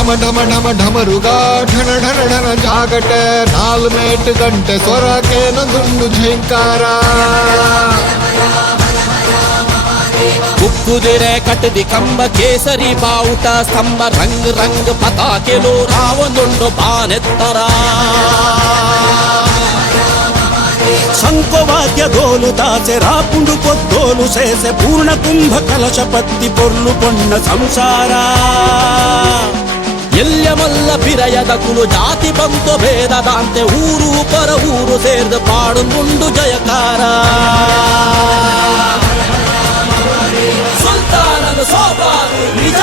ಢಮ ಢಮ ಢಮ ಢಮರುಗ ಢಣ ಢಣ ಢಣ ಜಾಗಟೆ ನಾಲ್ಮೇಟ್ ಗಂಟೆ ಸ್ವರಕ್ಕೆ ನಂದುಂಡು ಝೇಂಕಾರ ಕುಕ್ಕುದಿರೆ ಕಟ್ಟದಿ ಕಂಬ ಕೇಸರಿ ಬಾವುಟ ಸ್ತಂಭ ರಂಗ್ ರಂಗ್ ಪತಾಕೆಲು ರಾವಣುಂಡು ಬಾನೆತ್ತರ శంఖవాద్య దోలు తాసె రాపుండు పొద్దోలు చేసే పూర్ణ కుంభ కలశ పత్తి పొర్లు పొన్న సంసార ಎಲ್ಯಮಲ್ಲ ಬಿರಯದಕುಲು ಜಾತಿ ಬಂತು ಭೇದದಾಂತೆ ಊರು ಪರ ಊರು ಸೇರ್ದು ಪಾಡುಂಡು ಜಯಕಾರ ಸುಲ್ತಾನನ ಸೋಪಾನು ನಿಜ